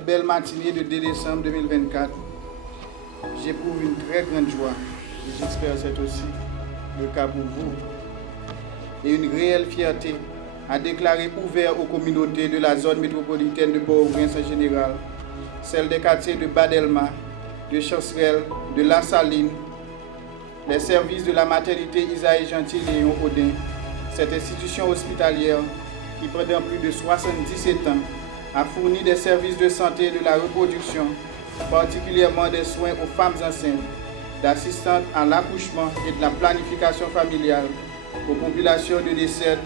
cette belle matinée de 2 décembre 2024, j'éprouve une très grande joie, et j'espère que c'est aussi le cas pour vous, et une réelle fierté à déclarer ouvert aux communautés de la zone métropolitaine de Port-au-Prince en général, celle des quartiers de Bas-Delma, de Chancerelle, de La Saline, les services de la maternité Isaïe Gentil Léon Odin, cette institution hospitalière qui pendant plus de 77 ans a fourni des services de santé et de la reproduction, particulièrement des soins aux femmes enceintes, d'assistance à l'accouchement et de la planification familiale aux populations de décès,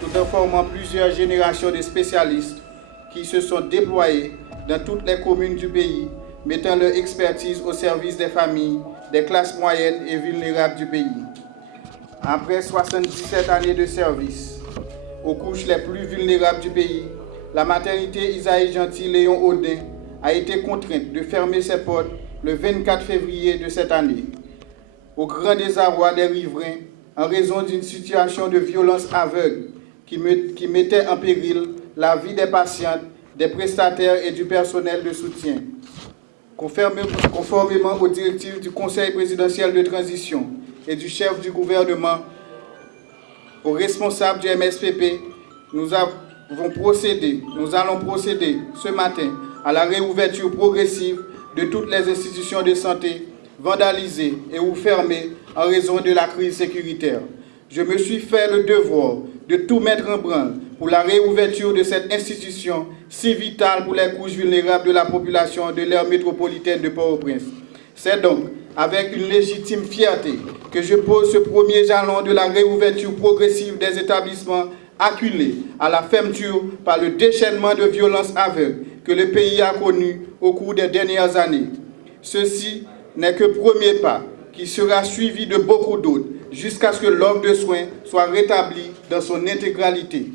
tout en formant plusieurs générations de spécialistes qui se sont déployés dans toutes les communes du pays, mettant leur expertise au service des familles, des classes moyennes et vulnérables du pays. Après 77 années de service aux couches les plus vulnérables du pays, la maternité Isaïe Gentil Léon Odin a été contrainte de fermer ses portes le 24 février de cette année, au grand désarroi des riverains en raison d'une situation de violence aveugle qui mettait en péril la vie des patientes, des prestataires et du personnel de soutien. Conformément aux directives du Conseil présidentiel de transition et du chef du gouvernement, aux responsables du MSPP, nous allons procéder ce matin à la réouverture progressive de toutes les institutions de santé vandalisées et ou fermées en raison de la crise sécuritaire. Je me suis fait le devoir de tout mettre en branle pour la réouverture de cette institution si vitale pour les couches vulnérables de la population de l'aire métropolitaine de Port-au-Prince. C'est donc avec une légitime fierté que je pose ce premier jalon de la réouverture progressive des établissements acculés à la fermeture par le déchaînement de violences aveugles que le pays a connu au cours des dernières années. Ceci n'est que premier pas qui sera suivi de beaucoup d'autres jusqu'à ce que l'offre de soins soit rétablie dans son intégralité.